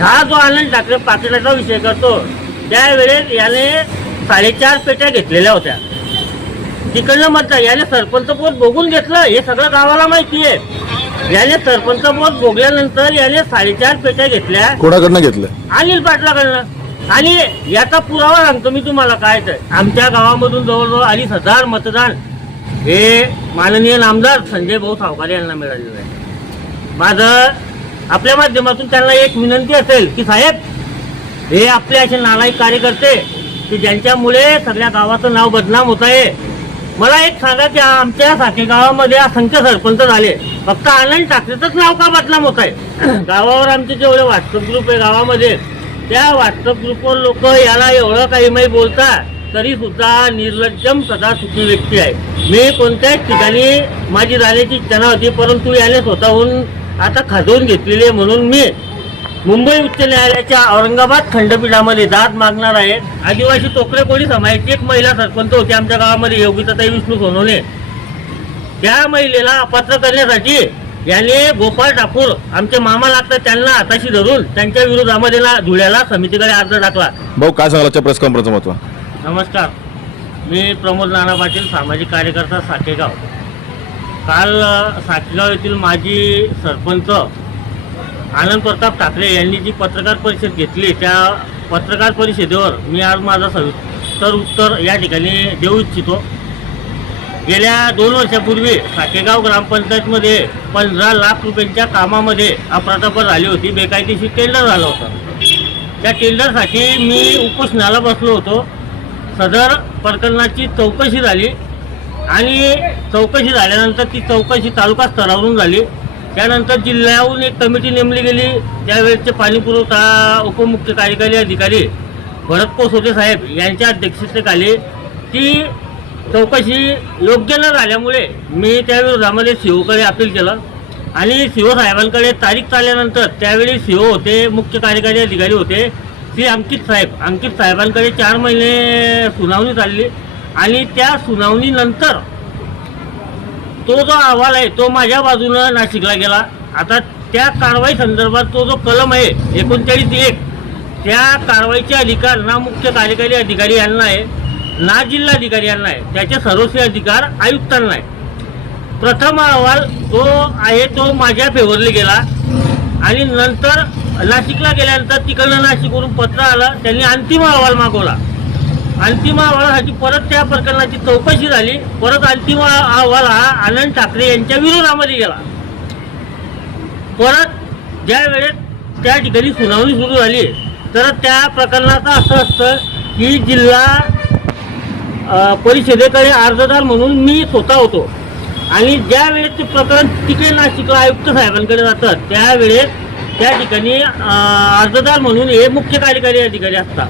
हा जो आनंद ठाकरे पाकिटाचा विषय करतो त्यावेळेस याने साडेचार पेट्या घेतलेल्या होत्या. तिकडनं मतदार याने सरपंच पद बघून घेतलं हे सगळं गावाला माहिती आहे. याने सरपंच पद भोगल्यानंतर याने साडेचार पेट्या घेतल्या. कोणाकडनं घेतलं? अनिल पाटलाकडनं. आणि याचा पुरावा सांगतो मी तुम्हाला काय तर. आमच्या गावामधून जवळजवळ अडीच हजार मतदान हे माननीय नामदार संजय भाऊ सावकारे यांना मिळालेलं आहे. माझं आपल्या माध्यमातून त्यांना एक विनंती असेल की साहेब हे आपले असे नालायक कार्यकर्ते की ज्यांच्यामुळे सगळ्या गावाचं नाव बदनाम होत आहे मला एक सांगा की आमच्या साखेगावामध्ये असंख्य सरपंच झाले. फक्त आनंद ठाकरेचंच नाव का बदनाम होत आहे? गावावर आमचे जेवढे व्हॉट्सअप ग्रुप आहे गावामध्ये त्या व्हॉट्सअप ग्रुपवर लोक याला एवढं काही माही बोलतात तरी सुद्धा निर्लज्जम सदा सुखी व्यक्ती आहे. मी कोणत्याच ठिकाणी माझी राहण्याची इच्छा नव्हती परंतु याने स्वतःहून आता खाजवून घेतलेली आहे म्हणून मी मुंबई उच्च न्यायालयाच्या औरंगाबाद खंडपीठामध्ये दाद मागणार आहे. आदिवासी टोकरे कोळी समाजाची एक महिला सरपंच होती आमच्या गावामध्ये योगिताताई विष्णू सोनवणे. त्या महिलेला अपात्र करण्यासाठी याने गोपाळ ठाकूर आमचे मामा लागतात त्यांना हाताशी धरून त्यांच्या विरोधामध्ये ना धुळ्याला समितीकडे अर्ज टाकला भाऊ काय आजच्या प्रेस कॉन्फरन्सचं महत्त्व नमस्कार. मी प्रमोद नाना पाटील सामाजिक कार्यकर्ता साकेगाव. काल सातगाव येथील माजी सरपंच आनंद प्रताप ठाकरे यांनी जी पत्रकार परिषद घेतली त्या पत्रकार परिषदेवर मी आज माझा सविस्तर उत्तर या ठिकाणी देऊ इच्छितो. गेल्या दोन वर्षापूर्वी साकेगाव ग्रामपंचायतमध्ये पंधरा लाख रुपयांच्या कामामध्ये अफरातफर झाली होती बेकायदेशीर टेंडर झालं होतं. त्या टेंडरसाठी मी उपोषणाला बसलो होतो. सदर प्रकरणाची चौकशी झाली. आणि चौकशी झाल्यानंतर ती चौकशी तालुका स्तरावरून झाली. त्यानंतर जिल्ह्याहून एक कमिटी नेमली गेली. त्यावेळेसचे पाणी पुरवठा उपमुख्य कार्यकारी अधिकारी भरत कोसोटे साहेब यांच्या अध्यक्षतेखाली ती चौकशी योग्य न झाल्यामुळे मी त्या विरोधामध्ये सीओकडे अपील केलं. आणि सीओ साहेबांकडे तारीख चालल्यानंतर त्यावेळी सीओ होते मुख्य कार्यकारी अधिकारी होते. श्री अंकित साहेब अंकित साहेबांकडे चार महिने सुनावणी चालली. आणि त्या सुनावणीनंतर तो जो अहवाल आहे तो माझ्या बाजूनं नाशिकला गेला. आता त्या कारवाई संदर्भात तो जो कलम आहे एकोणचाळीस एक त्या कारवाईचे अधिकार ना मुख्य कार्यकारी अधिकारी यांना आहे ना जिल्हाधिकारी यांना आहे त्याचे सर्वस्वी अधिकार आयुक्तांना आहे. प्रथम अहवाल जो आहे तो माझ्या फेवरली गेला. आणि नंतर नाशिकला गेल्यानंतर तिकडनं नाशिकवरून पत्र आलं त्यांनी अंतिम अहवाल मागवला. अंतिम अहवालासाठी परत त्या प्रकरणाची चौकशी झाली. परत अंतिम अहवाल हा आनंद ठाकरे यांच्या विरोधामध्ये गेला. परत ज्या वेळेस त्या ठिकाणी सुनावणी सुरू झाली तर त्या प्रकरणाचं असं असतं की जिल्हा परिषदेकडे अर्जदार म्हणून मी स्वतः होतो. आणि ज्या वेळेस ते प्रकरण तिकडे नाशिकला आयुक्त साहेबांकडे जातं त्यावेळेस त्या ठिकाणी अर्जदार म्हणून हे मुख्य कार्यकारी अधिकारी असतात.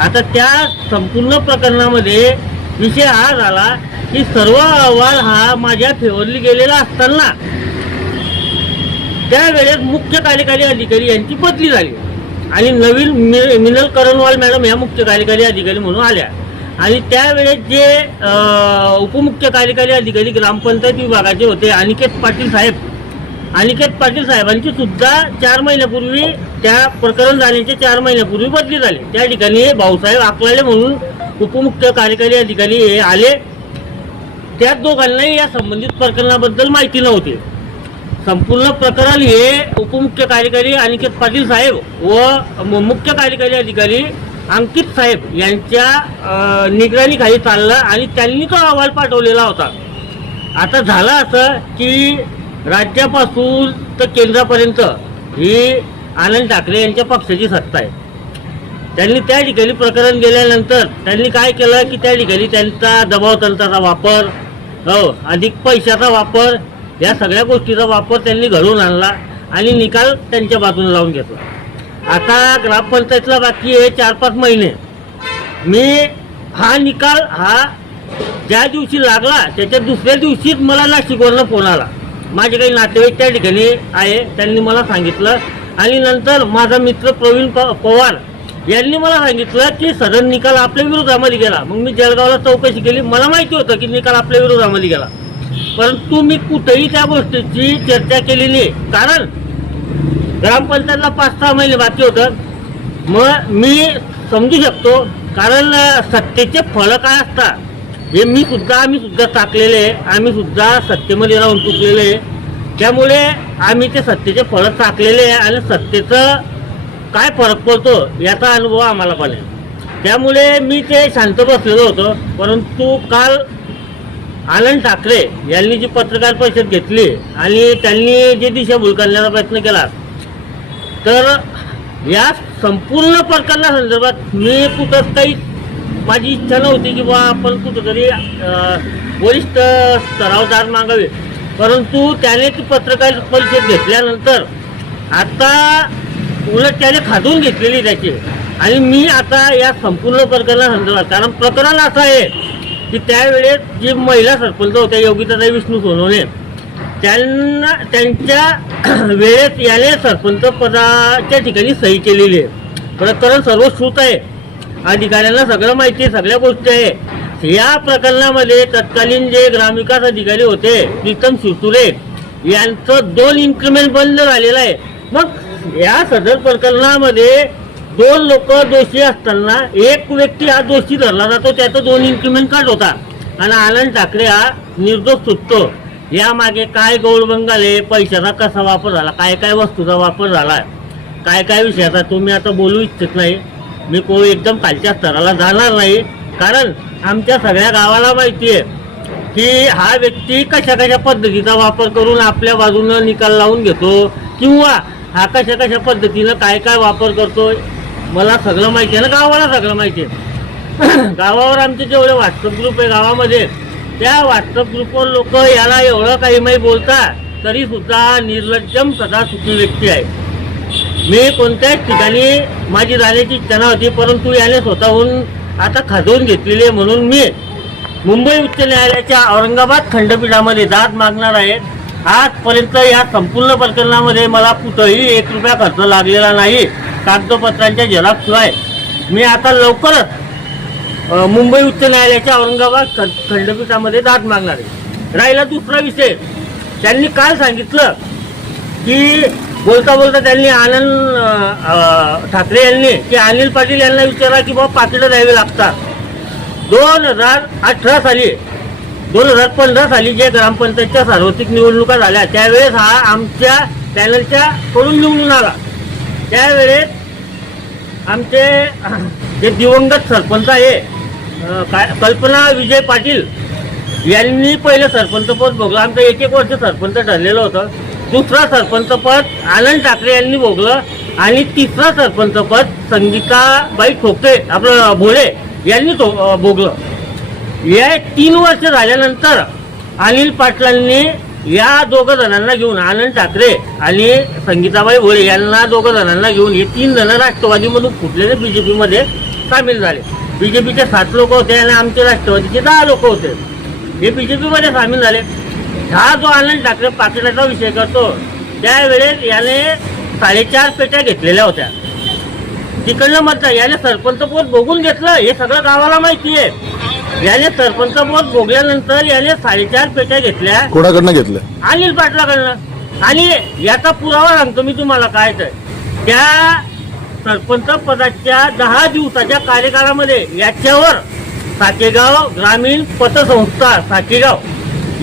आता त्या संपूर्ण प्रकरणामध्ये विषय हा झाला की सर्व अहवाल हा माझ्या फेवरली गेलेला असताना त्यावेळेस मुख्य कार्यकारी अधिकारी यांची बदली झाली. आणि नवीन मि- मिनल करणवाल मॅडम या मुख्य कार्यकारी अधिकारी म्हणून आल्या. आणि त्यावेळेस जे उपमुख्य कार्यकारी अधिकारी ग्रामपंचायत विभागाचे होते अनिकेत पाटील साहेब अनिकेत पाटील साहेबांची सुद्धा चार महिन्यापूर्वी त्या प्रकरण झाल्याचे चार महिन्यापूर्वी बदली झाली. त्या ठिकाणी भाऊसाहेब आकलाले म्हणून उपमुख्य कार्यकारी अधिकारी हे आले. त्या दोघांनाही या संबंधित प्रकरणाबद्दल माहिती नव्हती. संपूर्ण प्रकरण हे उपमुख्य कार्यकारी अनिकेत पाटील साहेब व मुख्य कार्यकारी अधिकारी अंकित साहेब यांच्या निगराणीखाली चाललं आणि त्यांनी तो अहवाल पाठवलेला होता. आता झालं असं की राज्यापासून तर केंद्रापर्यंत ही आनंद ठाकरे यांच्या पक्षाची सत्ता आहे. त्यांनी त्या ठिकाणी प्रकरण गेल्यानंतर त्यांनी काय केलं की त्या ठिकाणी त्यांचा दबाव तंत्राचा वापर हो अधिक पैशाचा वापर या सगळ्या गोष्टीचा वापर त्यांनी घडवून आणला आणि निकाल त्यांच्या बाजूने लावून घेतला. आता ग्रामपंचायतला बाकी आहे चार पाच महिने. मी हा निकाल हा ज्या दिवशी लागला त्याच्या दुसऱ्या दिवशीच मला नाशिकवरनं फोन आला. माझे काही नातेवाईक त्या ठिकाणी आहे त्यांनी मला सांगितलं. आणि नंतर माझा मित्र प्रवीण प पवार यांनी मला सांगितलं की सदन निकाल आपल्या विरोधामध्ये गेला. मग मी जळगावला चौकशी केली. मला माहिती होतं की निकाल आपल्या विरोधामध्ये गेला. परंतु मी कुठेही त्या गोष्टीची चर्चा केलेली आहे कारण ग्रामपंचायतला पाच सहा महिने बाकी होतं. मग मी समजू शकतो. कारण सत्तेचे फळं काय असतात? हे मी सुद्धा आम्ही सुद्धा टाकलेले आहे. आम्ही सुद्धा सत्तेमध्ये राहून चुकलेले त्यामुळे आम्ही ते सत्तेचे फळ टाकलेले आहे आणि सत्तेचं काय फरक पडतो याचा अनुभव आम्हाला पण आहे. त्यामुळे मी ते शांत बसलेलो होतो. परंतु काल आनंद ठाकरे यांनी जी पत्रकार परिषद घेतली आणि त्यांनी जे दिशाभूल करण्याचा प्रयत्न केला तर या संपूर्ण प्रकरणासंदर्भात मी कुठंच काही माझी इच्छा नव्हती की बा आपण कुठंतरी वरिष्ठ स्तरावदार मागावे. परंतु त्याने ती पत्रकार परिषद घेतल्यानंतर आता उलट त्याने खादून घेतलेली त्याची. आणि मी आता या संपूर्ण प्रकरणासंदर्भात कारण प्रकरण असं आहे की त्यावेळेस जी महिला सरपंच होत्या योगिताताई विष्णू सोनवणे त्यांना त्यांच्या वेळेत याने सरपंच पदाच्या ठिकाणी सही केलेली आहे. प्रकरण सर्व श्रुत आहे. अधिकाऱ्यांना सगळं माहिती आहे सगळ्या गोष्टी आहे. या प्रकरणामध्ये तत्कालीन जे ग्रामविकास अधिकारी होते प्रीतम सुसुरे यांचं दोन इन्क्रीमेंट बंद झालेलं आहे. मग या सदर प्रकरणामध्ये दोन लोक दोषी असताना एक व्यक्ती हा दोषी धरला जातो त्याचं दोन इन्क्रीमेंट कट होता. आणि आनंद ठाकरे हा निर्दोष सुटतो. यामागे काय गौरबंगाले पैशाचा कसा वापर झाला काय काय वस्तूचा वापर झाला काय काय विषयाचा तुम्ही आता बोलू इच्छित नाही. मी कोळी एकदम खालच्या स्तराला जाणार नाही. कारण आमच्या सगळ्या गावाला माहिती आहे की हा व्यक्ती कशा कशा पद्धतीचा वापर करून आपल्या बाजूनं निकाल लावून घेतो किंवा हा कशा कशा पद्धतीनं काय काय वापर करतो मला सगळं माहिती आहे ना गावाला सगळं माहिती आहे. गावावर आमचे जेवढे व्हॉट्सअप ग्रुप आहे गावामध्ये त्या व्हॉट्सअप ग्रुपवर लोक याला एवढं काही माही बोलतात तरीसुद्धा निर्लज्जम सदा सुखी व्यक्ती आहे. मी कोणत्याच ठिकाणी माझी जाण्याची इच्छा नव्हती परंतु याने स्वतःहून आता खाजवून घेतलेली आहे म्हणून मी मुंबई उच्च न्यायालयाच्या औरंगाबाद खंडपीठामध्ये दाद मागणार आहे. आजपर्यंत या संपूर्ण प्रकरणामध्ये मला कुठंही एक रुपया खर्च लागलेला नाही. कागदपत्रांच्या झेरॉक्सशिवाय मी आता लवकरच मुंबई उच्च न्यायालयाच्या औरंगाबाद खंडपीठामध्ये दाद मागणार आहे. राहिला दुसरा विषय. त्यांनी काल सांगितलं की बोलता बोलता त्यांनी आनंद ठाकरे यांनी की अनिल पाटील यांना विचारा की बाबा पाकिटं द्यावी लागतात. दोन हजार अठरा साली दोन हजार पंधरा साली जे ग्रामपंचायतच्या सार्वत्रिक निवडणुका झाल्या त्यावेळेस हा आमच्या पॅनलच्या कडून निवडून आला. त्यावेळेस आमचे जे दिवंगत सरपंच आहे काय कल्पना विजय पाटील यांनी पहिलं सरपंच पद भोगलं. आमचं एक एक वर्ष सरपंच ठरलेलं होतं. दुसरा सरपंचपद आनंद ठाकरे यांनी भोगलं आणि तिसरा सरपंचपद संगीताबाई ठोके आपलं भोळे यांनी तो भोगलं. या तीन वर्ष झाल्यानंतर अनिल पाटलांनी या दोघं जणांना घेऊन आनंद ठाकरे आणि संगीताबाई भोळे यांना दोघं जणांना घेऊन हे तीन जण राष्ट्रवादीमधून फुटलेले बीजेपीमध्ये सामील झाले. बीजेपीचे सात लोक होते आणि आमचे राष्ट्रवादीचे दहा लोक होते. हे बीजेपीमध्ये सामील झाले. हा जो आनंद ठाकरे पाकिटाचा विषय करतो त्यावेळेस याने साडेचार पेट्या घेतलेल्या होत्या. तिकडनं मतदार याने सरपंच पद भोगून घेतलं हे सगळं गावाला माहिती आहे. याने सरपंच पद भोगल्यानंतर याने साडेचार पेट्या घेतल्या. कोणाकडनं घेतलं अनिल पाटलाकडनं. आणि याचा पुरावा सांगतो मी तुम्हाला काय तर. त्या सरपंच पदाच्या दहा दिवसाच्या कार्यकाळामध्ये याच्यावर साकेगाव ग्रामीण पतसंस्था साकेगाव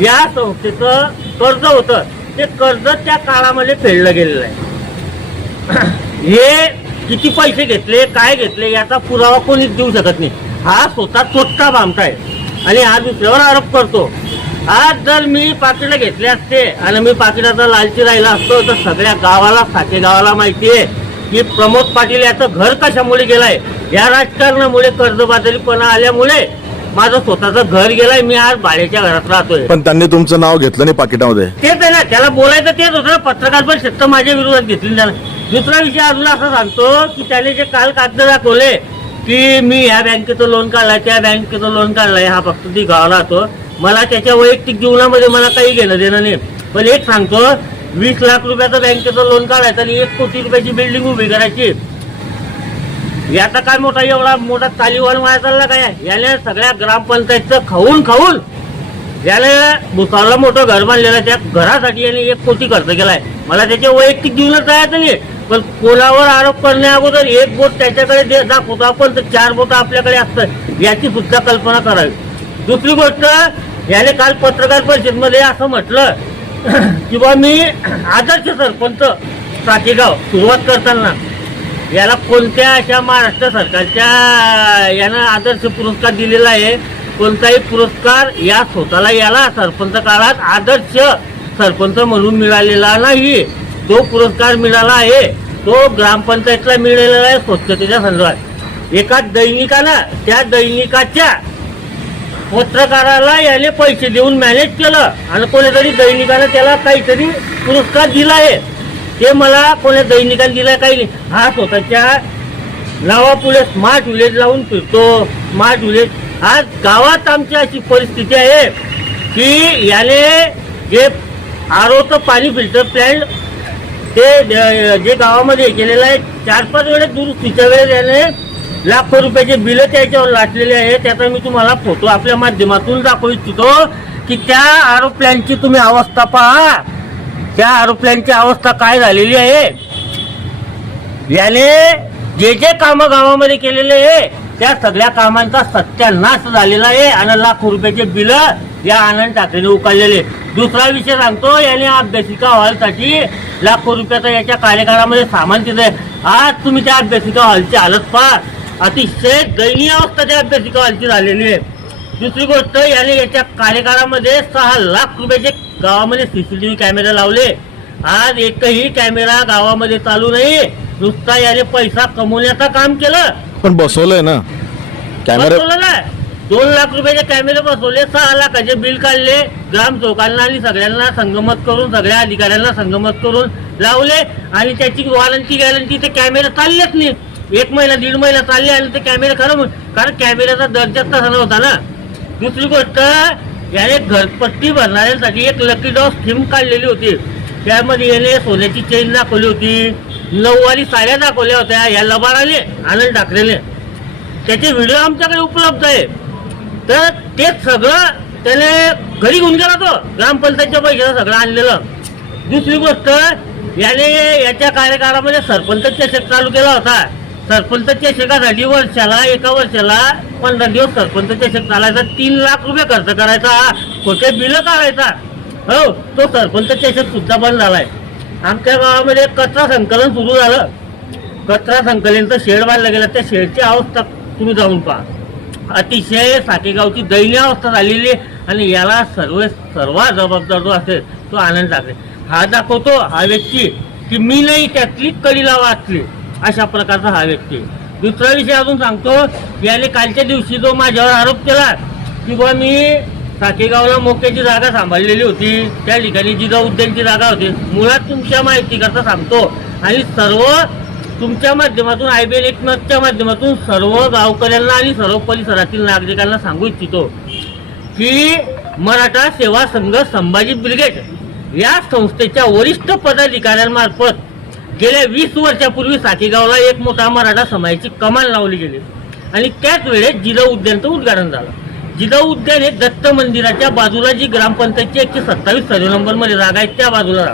या संस्थेचं कर्ज होतं. ते कर्ज त्या काळामध्ये फेडलं गेलेलं आहे. हे किती पैसे घेतले काय घेतले याचा पुरावा कोणीच देऊ शकत नाही. हा स्वतः चोट्टा बामटा आहे आणि हा दुसऱ्यावर आरोप करतो. आज जर मी पाकिटं घेतले असते आणि मी पाकिटाचा लालची राहिला असतो तर सगळ्या गावाला साखे गावाला माहिती आहे की प्रमोद पाटील याचं घर कशामुळे गेलाय? या राजकारणामुळे कर्जबाजारीपणा आल्यामुळे माझं स्वतःचं घर गेलंय मी आज भाड्याच्या घरात राहतोय. पण त्यांनी तुमचं नाव घेतलं नाही पाकिटामध्ये. तेच आहे ना त्याला बोलायचं तेच होतं ना पत्रकार परिषद तर माझ्या विरोधात घेतली त्याला. दुसरा विषय अजून असं सांगतो की त्याने जे काल कागद दाखवले की मी ह्या बँकेचं लोन काढलाय त्या बँकेचं लोन काढलाय हा फक्त ती गाव राहतो. मला त्याच्या वैयक्तिक जीवनामध्ये मला काही घेणं देणं नाही. पण एक सांगतो वीस लाख रुपयाचं बँकेचं लोन काढायचं आणि एक कोटी रुपयाची बिल्डिंग उभी करायची. याचा काय मोठा एवढा मोठा तालीवान वाया चालला काय? याने सगळ्या ग्रामपंचायतचं खाऊन खाऊन याने भुसावला मोठं घर बांधलेलं आहे. त्या घरासाठी याने एक कोटी खर्च केलाय. मला त्याच्या वैयक्तिक जीवनात जायचं नाही पण कोणावर आरोप करण्या अगोदर एक बोट त्याच्याकडे दे- दाखवतो आपण तर चार बोट आपल्याकडे असतात. याची सुद्धा कल्पना करावी. दुसरी गोष्ट याने काल पत्रकार परिषदेमध्ये असं म्हटलं की बा मी आदर्श सरपंच साठेगाव सुरुवात करताना याला कोणत्या अशा महाराष्ट्र सरकारच्या यानं आदर्श पुरस्कार दिलेला आहे? कोणताही पुरस्कार या स्वतःला याला सरपंच काळात आदर्श सरपंच म्हणून मिळालेला नाही. तो पुरस्कार मिळाला आहे. तो ग्रामपंचायतला मिळालेला आहे स्वच्छतेच्या संदर्भात. एका दैनिकानं त्या दैनिकाच्या पत्रकाराला याने पैसे देऊन मॅनेज केलं. आणि कोणीतरी दैनिकानं त्याला काहीतरी पुरस्कार दिला आहे. ते मला कोणी दैनिकाने दिला काही नाही. हा स्वतःच्या नावापुढे स्मार्ट विलेज लावून फिरतो. स्मार्ट विलेज आज गावात आमची अशी परिस्थिती आहे की याने जे आरोचं पाणी फिल्टर प्लॅन्ट ते जे गावामध्ये केलेलं आहे चार पाच वेळेस दुरुस्तीच्या वेळेस याने लाखो रुपयाचे बिलं त्याच्यावर लाटलेले आहे त्याचा मी तुम्हाला फोटो आपल्या माध्यमातून दाखवू इच्छितो की त्या आरोप प्लॅनची तुम्ही अवस्था पहा. त्या आरोप अवस्था काय झालेली आहे? याने जे जे कामं गावामध्ये केलेले आहे त्या सगळ्या कामांचा सत्यानाश झालेला आहे आणि लाखो रुपयाचे बिलं या आनंद ठाकरेने उकाळलेले दुसरा विषय सांगतो याने अभ्यासिका हॉलसाठी लाखो रुपयाचा याच्या कार्यकाळामध्ये सामान दिलंय. आज तुम्ही त्या अभ्यासिका हॉलची हालत पहा. अतिशय दयनीय अवस्था त्या अभ्यासिका हॉलची झालेली आहे. दुसरी गोष्ट याने याच्या कार्यकाळामध्ये सहा लाख रुपयाचे गावामध्ये सीसीटीव्ही कॅमेरे लावले. आज एकही कॅमेरा गावामध्ये चालू नाही. नुसता याने पैसा कमवण्याचं काम केलं. पण बसवलंय ना. कॅमेरा बसवलं ना दोन लाख रुपयाचे कॅमेरे बसवले सहा लाखाचे बिल काढले. ग्राम चौकांना आणि सगळ्यांना संगमत करून सगळ्या अधिकाऱ्यांना संगमत करून लावले. आणि त्याची वॉरंटी गॅरंटी ते कॅमेरे चाललेच नाही. एक महिना दीड महिना चालले आणि ते कॅमेरे खरं कारण कॅमेऱ्याचा दर्जाच तसा नव्हता ना. दुसरी गोष्ट याने घरपट्टी भरणाऱ्यांसाठी एक लकी डॉ स्कीम काढलेली होती. त्यामध्ये याने सोन्याची चेन दाखवली होती नऊवारी साड्या दाखवल्या होत्या या लबाराने आनंद ठाकरेने. त्याचे व्हिडिओ आमच्याकडे उपलब्ध आहे. तर ते सगळं त्याने घरी घेऊन गेला तो ग्रामपंचायतच्या पैशाला सगळं आणलेलं. दुसरी गोष्ट याने याच्या कार्यकाळामध्ये सरपंचच्या चषक चालू केला होता. सरपंच चषकासाठी वर्षाला एका वर्षाला पंधरा दिवस सरपंच चषक चालायचा तीन लाख रुपये खर्च करायचा. खोटे बिल काढायचा. हो तो सरपंच चषक सुद्धा बंद झालाय. आमच्या गावामध्ये कचरा संकलन सुरू झालं. कचरा संकलनचं शेड बांधलं गेलं. त्या शेडची अवस्था तुम्ही जाऊन पहा. अतिशय साकेगावची दयनीय अवस्था झालेली आहे आणि याला सर्व सर्व जबाबदार जो असेल तो आनंद ठाकरे हा दाखवतो हा व्यक्ती की मी नाही त्यातली कडीला वाचली अशा प्रकारचा हा व्यक्ती दुसरा विषय अजून सांगतो याने कालच्या दिवशी जो माझ्यावर आरोप केला की बा मी साकेगावला मोक्याची जागा सांभाळलेली होती त्या ठिकाणी जिजा उद्यानची जागा होती. मुळात तुमच्या माहितीकरता सांगतो आणि सर्व तुमच्या माध्यमातून आय बी एन एकनाथच्या माध्यमातून सर्व गावकऱ्यांना आणि सर्व परिसरातील नागरिकांना सांगू इच्छितो की मराठा सेवा संघ संभाजी ब्रिगेड या संस्थेच्या वरिष्ठ पदाधिकाऱ्यांमार्फत गेल्या वीस वर्षापूर्वी साठीगावला एक मोठा मराठा समाजाची कमान लावली गेली. आणि त्याच वेळेस जिदा उद्यानचं उद्घाटन झालं. जिदा उद्यान हे दत्त मंदिराच्या बाजूला जी ग्रामपंचायतची एकशे सत्तावीस सर्व नंबरमध्ये जागा आहे त्या बाजूला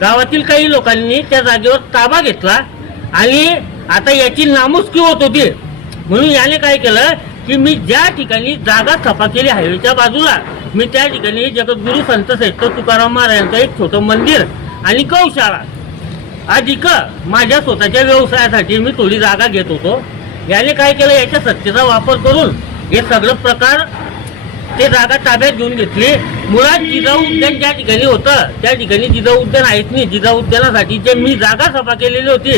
गावातील काही लोकांनी त्या जागेवर ताबा घेतला आणि आता याची नामुष्की होत होती. म्हणून याने काय केलं की मी ज्या ठिकाणी जागा छपा केली हायवेच्या बाजूला मी त्या ठिकाणी जगद्गुरु संत श्रेष्ठ तुकाराम महाराजांचं एक छोटं मंदिर आणि गौशाळा अधिक माझ्या स्वतःच्या व्यवसायासाठी मी थोडी जागा घेत होतो. याने काय केलं? याच्या सत्तेचा वापर करून हे सगळं प्रकार ते जागा ताब्यात घेऊन घेतली. मुळात जिजाऊ उद्यान ज्या ठिकाणी होतं त्या ठिकाणी जिजाऊ उद्यान आहेत नाही. जिजाऊ उद्यानासाठी जे मी जागा सभा केलेली होती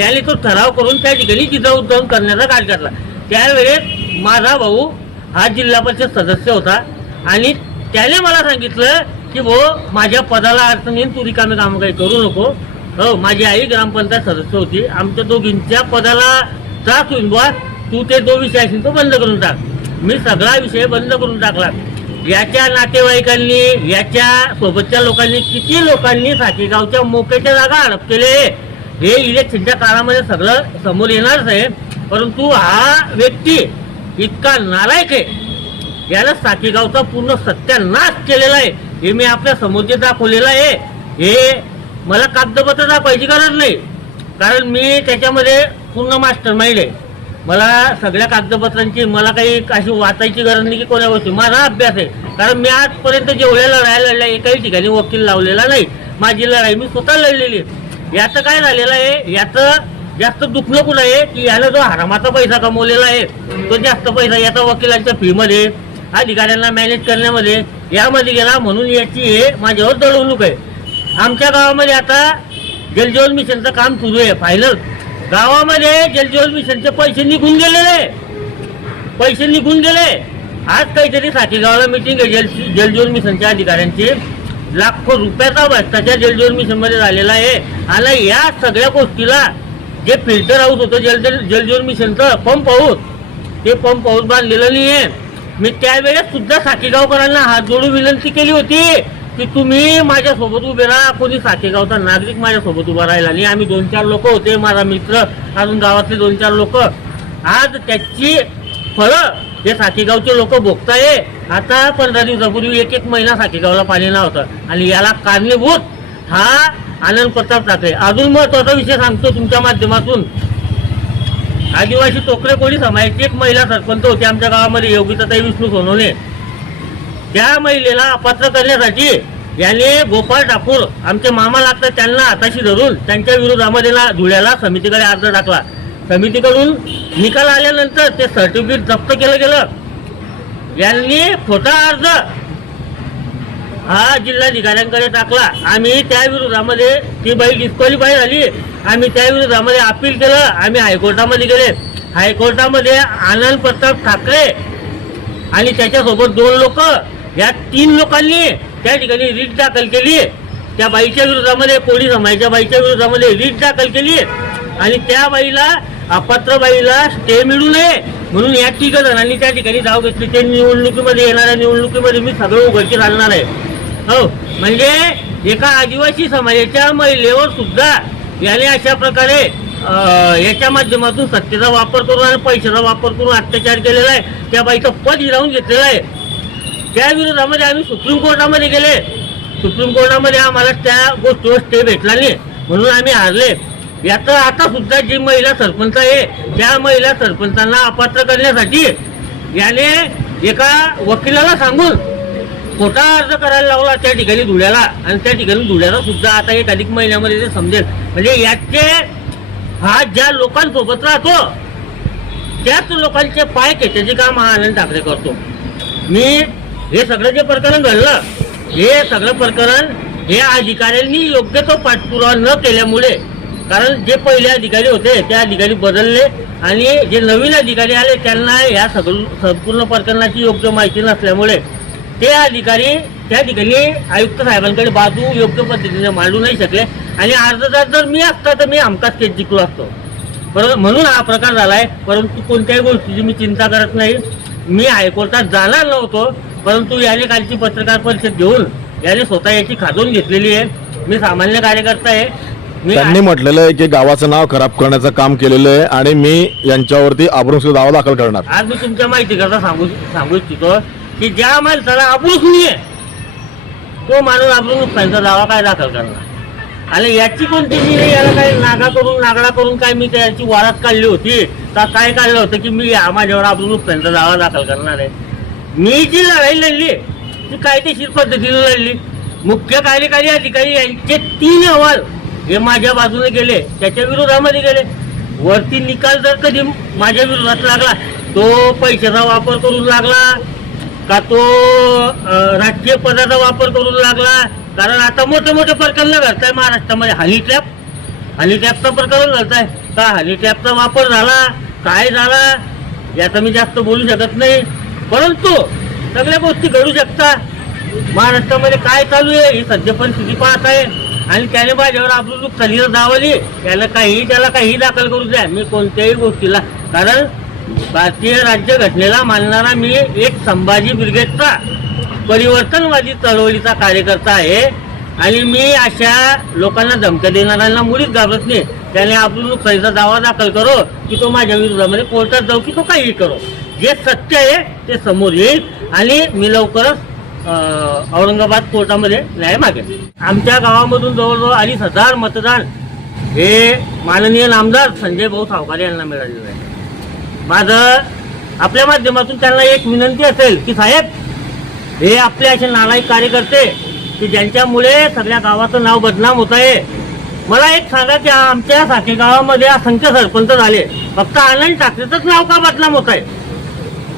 याने तो ठराव करून त्या ठिकाणी जिजाऊ उद्यान करण्याचा काळ घातला. त्यावेळेस माझा भाऊ हा जिल्हा परिषद सदस्य होता आणि त्याने मला सांगितलं की भो माझ्या पदाला अडचण येईल तू रिकामे कामं काही करू नको. हो माझी आई ग्रामपंचायत सदस्य होती. आमच्या दोघींच्या पदाला त्रास होईल बा तू ते जो विषय असेल तो बंद करून टाक. मी सगळा विषय बंद करून टाकला. याच्या नातेवाईकांनी याच्या सोबतच्या लोकांनी किती लोकांनी साठेगावच्या मोक्याच्या जागा हडप केले? हे इलेक्शनच्या काळामध्ये सगळं समोर येणारच आहे. परंतु हा व्यक्ती इतका नालायक आहे. याला साठेगावचा पूर्ण सत्यानाश केलेला आहे. हे मी आपल्यासमोर दाखवलेला आहे. हे मला कागदपत्र दाखवायची गरज नाही. कारण मी त्याच्यामध्ये पूर्ण मास्टर माइंड आहे. मला सगळ्या कागदपत्रांची मला काही अशी वाचायची गरज नाही की कोणा गोष्टी. माझा अभ्यास आहे. कारण मी आजपर्यंत जेवढ्या लढाया लढल्या एकाही ठिकाणी वकील लावलेला नाही. माझी लढाई मी स्वतः लढलेली आहे. याचं काय झालेलं आहे? याचं जास्त दुखणं कुठं आहे? की यानं जो हरामाचा पैसा कमवलेला आहे तो जास्त पैसा याचा वकिलांच्या फीमध्ये अधिकाऱ्यांना मॅनेज करण्यामध्ये यामध्ये गेला म्हणून याची हे माझ्यावर दळवणूक आहे. आमच्या गावामध्ये आता जलजीवन मिशनचं काम सुरू आहे फायनल गावामध्ये जलजीवन मिशनचे पैसे निघून गेलेले. पैसे निघून गेले. आज काहीतरी साठीगावला मिटिंग आहे जल जलजीवन मिशनच्या अधिकाऱ्यांची. लाखो रुपयाचा भ्रष्टाचार जलजीवन मिशनमध्ये झालेला आहे. आणि या सगळ्या गोष्टीला जे फिल्टर हाऊस होतं जल जल जलजीवन मिशनचं पंप हाऊस ते पंप हाऊस बांधलेलं नाही आहे मी त्यावेळेस सुद्धा साठेगावकरांना हात जोडून विनंती केली होती. की तुम्ही माझ्यासोबत उभे राहा कोणी साखेगावचा नागरिक माझ्यासोबत उभा राहिला आणि आम्ही दोन चार लोक होते माझा मित्र अजून गावातले दोन चार लोक. आज त्याची फळं हे साठेगावचे लोक भोगताय. आता पंधरा दिवसापूर्वी एक एक महिना साठेगावला पाणी नव्हतं. आणि याला कारणीभूत हा आनंद प्रताप ठाकरे. अजून महत्त्वाचा विषय सांगतो तुमच्या माध्यमातून. आदिवासी टोकरे कोळी समाजाची? एक महिला सरपंच होती आमच्या गावामध्ये योगिताताई विष्णू सोनवणे त्या महिलेला अपात्र करण्यासाठी याने गोपाळ ठाकूर आमचे मामा लागतात त्यांना हाताशी धरून त्यांच्या विरोधामध्ये ना धुळ्याला समितीकडे अर्ज टाकला समितीकडून निकाल आल्यानंतर ते सर्टिफिकेट जप्त केलं गेलं. यांनी खोटा अर्ज हा जिल्हाधिकाऱ्यांकडे टाकला. आम्ही त्या विरोधामध्ये ती बाई डिस्क्वालिफाय झाली. आम्ही त्या विरोधामध्ये अपील केलं. आम्ही हायकोर्टामध्ये गेले. हायकोर्टामध्ये आनंद प्रताप ठाकरे आणि त्याच्यासोबत दोन लोक या तीन लोकांनी त्या ठिकाणी रीट दाखल केली. त्या बाईच्या विरोधामध्ये कोळी समाजाच्या बाईच्या विरोधामध्ये रीट दाखल केली. आणि त्या बाईला अपात्र बाईला स्टे मिळू नये म्हणून या तिघ जणांनी त्या ठिकाणी धाव घेतली. ते निवडणुकीमध्ये येणाऱ्या निवडणुकीमध्ये मी सगळं उघडकी घालणार आहे. हो म्हणजे एका आदिवासी समाजाच्या महिलेवर सुद्धा याने अशा प्रकारे याच्या माध्यमातून सत्तेचा वापर करून आणि पैशाचा वापर करून अत्याचार केलेला आहे. त्या बाईचं पद हिरावून घेतलेलं आहे. त्या विरोधामध्ये आम्ही सुप्रीम कोर्टामध्ये गेले. सुप्रीम कोर्टामध्ये आम्हाला त्या गोष्टीवर स्टे भेटला नाही म्हणून आम्ही हारले. याचं आता सुद्धा जी महिला सरपंच आहे त्या महिला सरपंचांना अपात्र करण्यासाठी याने एका वकिलाला सांगून खोटा अर्ज करायला लावला त्या ठिकाणी धुळ्याला. आणि त्या ठिकाणी धुळ्याला सुद्धा आता एक अधिक महिन्यामध्ये ते समजेल. म्हणजे याचे हा ज्या लोकांसोबत राहतो त्याच लोकांचे पाय खेचायचे काम हा आनंद ठाकरे करतो. मी हे सगळं जे प्रकरण घडलं हे सगळं प्रकरण हे अधिकाऱ्यांनी योग्य तो पाठपुरावा न केल्यामुळे कारण जे पहिले अधिकारी होते त्या अधिकारी बदलले आणि जे नवीन अधिकारी आले त्यांना या सगळ संपूर्ण प्रकरणाची योग्य माहिती नसल्यामुळे ते अधिकारी त्या ठिकाणी आयुक्त साहेबांकडे बाजू योग्य पद्धतीने मांडू नाही शकले. आणि अर्जदार जर मी असता तर मी हमखास केस जिंकलो असतो. बरोबर? म्हणून हा प्रकार झाला आहे परंतु कोणत्याही गोष्टीची मी चिंता करत नाही. मी हायकोर्टात जाणार नव्हतो. परंतु याने कालची पत्रकार परिषद घेऊन याने स्वतः याची खाजून घेतलेली आहे. मी सामान्य कार्यकर्ता आहे. मी त्यांनी म्हटलेलं आहे की गावाचं नाव खराब करण्याचं काम केलेलं आहे आणि मी यांच्यावरती आबरूस दावा दाखल करणार. आज मी तुमच्या माहिती करता सांगू सांगू इच्छितो की ज्या माणसाला अब्रूच नाहीये तो माणूस अब्रू नुकसानचा दावा काय दाखल करणार? आणि याची कोणती मी नाही, याला काय नागा करून नागडा करून काय मी त्याची वारात काढली होती का काय काढलं होतं की मी या माझ्यावर अब्रू नुकसानचा दावा दाखल करणार आहे? मी जी लढाई लढली ती कायदेशीर पद्धतीने लढली मुख्य कार्यकारी अधिकारी यांचे तीन अहवाल हे माझ्या बाजूने गेले त्याच्या विरोधामध्ये गेले. वरती निकाल जर कधी माझ्या विरोधात लागला तो पैशाचा वापर करून लागला का तो राजकीय पदाचा वापर करून लागला. कारण आता मोठे मोठे प्रकरण घडताय महाराष्ट्रामध्ये. हनी टॅप हनी टॅपचा प्रकरण घडताय. का हनी टॅपचा वापर झाला? काय झाला? याचं मी जास्त बोलू शकत नाही. परंतु सगळ्या गोष्टी घडू शकतात. महाराष्ट्रामध्ये काय चालू आहे? ही सध्या परिस्थिती पाहत आहे. आणि त्याने माझ्यावर आपलं नुकसानीला धावली त्याला काही त्याला काही दाखल करू द्या. मी कोणत्याही गोष्टीला कारण भारतीय राज्य घटनेला मानणारा मी एक संभाजी ब्रिगेडचा परिवर्तनवादी चळवळीचा कार्यकर्ता आहे. आणि मी अशा लोकांना धमक्या देणाऱ्यांना मुळीच घाबरत नाही. त्याने आपलं नुकसानीचा दावा दाखल करो की तो माझ्या विरोधामध्ये कोर्टात जाऊ की तो काहीही करो. जे सत्य आहे ते समोर येईल आणि मी लवकरच औरंगाबाद कोर्टामध्ये न्याय मागेल आमच्या गावामधून जवळजवळ अडीच हजार मतदान हे माननीय नामदार संजय भाऊ सावकारे यांना मिळालेलं आहे. माझं आपल्या माध्यमातून त्यांना एक विनंती असेल की साहेब हे आपले असे नालायक कार्यकर्ते की ज्यांच्यामुळे सगळ्या गावाचं नाव बदनाम होत आहे मला एक सांगा की आमच्या साखे गावामध्ये असंख्य सरपंच झाले फक्त आनंद ठाकरेचंच नाव का बदनाम होत आहे?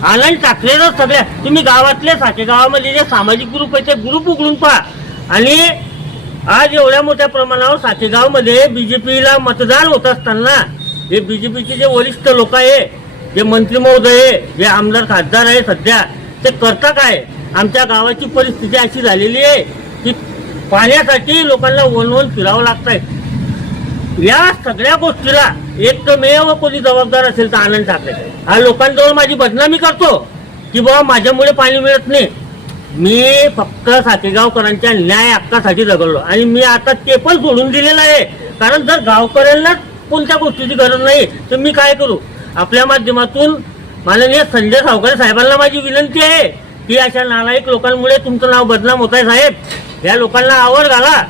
आनंद ठाकरेच सगळ्या तुम्ही गावातले साखे गावामध्ये जे सामाजिक ग्रुप आहे ते ग्रुप उघडून पहा. आणि आज एवढ्या मोठ्या प्रमाणावर साखेगावमध्ये बीजेपीला मतदान होत असताना हे बीजेपीचे जे वरिष्ठ लोक आहे जे मंत्री महोदय आहे जे आमदार खासदार आहे सध्या ते करता काय? आमच्या गावाची परिस्थिती अशी झालेली आहे की पाण्यासाठी लोकांना वनवन फिरावं लागत आहे या सगळ्या गोष्टीला एकमेव कोणी जबाबदार असेल तर आनंद ठाकरे. हा लोकांजवळ माझी बदनामी करतो की बाबा माझ्यामुळे पाणी मिळत नाही. मी फक्त सातेगावकरांच्या न्याय हक्कासाठी जगलो आणि मी आता ते पण सोडून दिलेलं आहे. कारण जर गावकऱ्यांना कोणत्या गोष्टीची गरज नाही तर मी काय करू? आपल्या माध्यमातून माननीय संजय सावकारे साहेबांना माझी विनंती आहे की अशा नालायक लोकांमुळे तुमचं नाव बदनाम होत आहे साहेब. या लोकांना आवड घाला.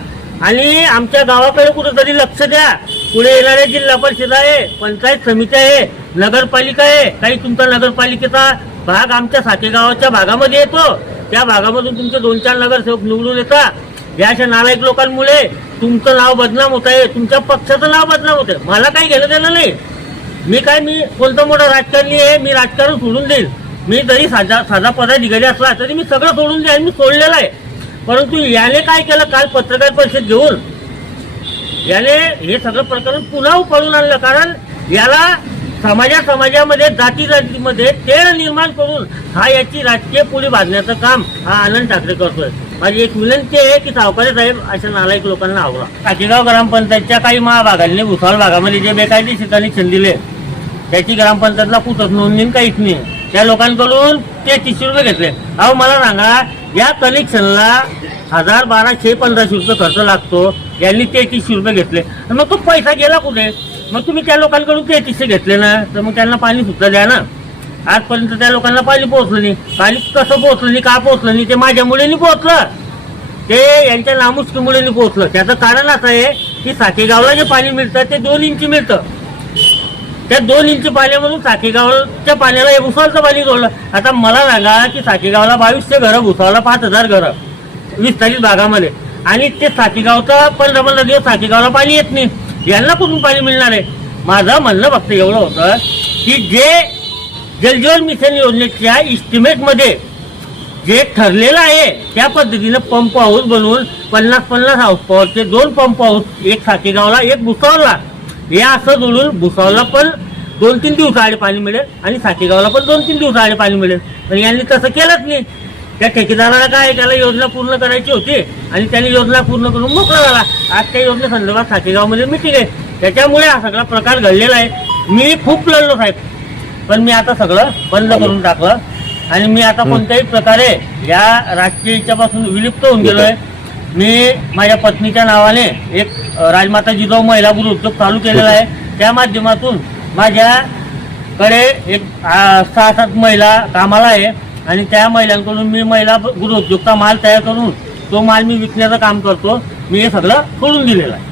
आणि आमच्या गावाकडे कुठंतरी लक्ष द्या. पुढे येणाऱ्या जिल्हा परिषद आहे पंचायत समिती आहे नगरपालिका आहे काही तुमचा नगरपालिकेचा भाग आमच्या साकेगावाच्या भागामध्ये येतो. त्या भागामधून तुमचे दोन चार नगरसेवक निवडून येतात. या अशा नालायक लोकांमुळे तुमचं नाव बदनाम होत आहे तुमच्या पक्षाचं नाव बदनाम होत आहे. मला काही घेणं देणं नाही. मी काय मी कोणतं मोठं राजकारणी आहे मी राजकारण सोडून देईल. मी जरी साधा साधा पदाधिकारी असला तरी मी सगळं सोडून देईल मी सोडलेलं आहे. परंतु याने काय केलं? काल पत्रकार परिषद घेऊन. याने हे सगळं प्रकरण पुन्हा उकळून आणलं. कारण याला समाजा समाजामध्ये जाती जातीमध्ये तेढ निर्माण करून हा याची राजकीय पुढे बांधण्याचं काम हा आनंद ठाकरे करतोय. माझी एक विनंती आहे की सावकारे साहेब अशा नालायक लोकांना आवडा काचेगाव ग्रामपंचायतच्या काही महाभागांनी भुसावळ भागामध्ये जे बेकायदेशीर कनेक्शन दिले त्याची ग्रामपंचायतला कुठंच नोंदणी काहीच नाही. त्या लोकांकडून ते तीसशे रुपये घेतले. अहो मला सांगा या कनेक्शनला हजार बाराशे पंधराशे रुपये खर्च लागतो. यांनी तेहतीसशे रुपये घेतले. तर मग तो पैसा गेला कुठे? मग तुम्ही त्या लोकांकडून तेहतीसशे घेतले ना? तर मग त्यांना पाणी सुद्धा द्या ना. आजपर्यंत त्या लोकांना पाणी पोहोचलं नाही. पाणी कसं पोहोचलं नाही का पोहोचलं नाही? ते माझ्यामुळे मुलींनी पोहोचलं. ते यांच्या नामुष्कीमुळे पोहोचलं. त्याचं कारण असं आहे की साखेगावला जे पाणी मिळतं ते दोन इंची मिळतं. त्या दोन इंची पाण्यामधून साखेगावच्या पाण्याला हे भुसावळचं पाणी जोडलं. आता मला सांगा की साखेगावला बावीसशे घरं भुसावला पाच हजार घरं. विस्तारित भागामध्ये. आणि ते साठेगावचं पंधरा पंधरा दिवस साठेगावला पाणी येत नाही. यांना कुठून पाणी मिळणार आहे? माझं म्हणणं फक्त एवढं होतं की जे जलजीवन मिशन योजनेच्या इस्टिमेटमध्ये जे ठरलेलं आहे त्या पद्धतीनं पंप हाऊस बनवून पन्नास पन्नास हाऊस पॉवरचे दोन पंप हाऊस एक साथीगावला एक भुसावला हे असं जोडून भुसावला पण दोन तीन दिवसाआडे पाणी मिळेल आणि साथीगावला पण दोन तीन दिवसाआडे पाणी मिळेल. पण यांनी तसं केलंच नाही. त्या ठेकेदाराला काय त्याला योजना पूर्ण करायची होती आणि त्यांनी योजना पूर्ण करून मोकळा झाला. आज त्या योजनेसंदर्भात साठेगावमध्ये मिटिंग आहे. त्याच्यामुळे हा सगळा प्रकार घडलेला आहे. मी खूप लढलो साहेब. पण मी आता सगळं बंद करून टाकलं. आणि मी आता कोणत्याही प्रकारे या राजकीय याच्यापासून विलिप्त होऊन गेलोय. मी माझ्या पत्नीच्या नावाने एक राजमाता जिजाऊ महिला गृह उद्योग चालू केलेला आहे. त्या माध्यमातून माझ्याकडे एक सहा सात महिला कामाला आहे. आणि त्या महिलांकडून मी महिला गृहउद्योगचा माल तयार करून तो माल मी विकण्याचं काम करतो. मी हे सगळं सोडून दिलेलं आहे.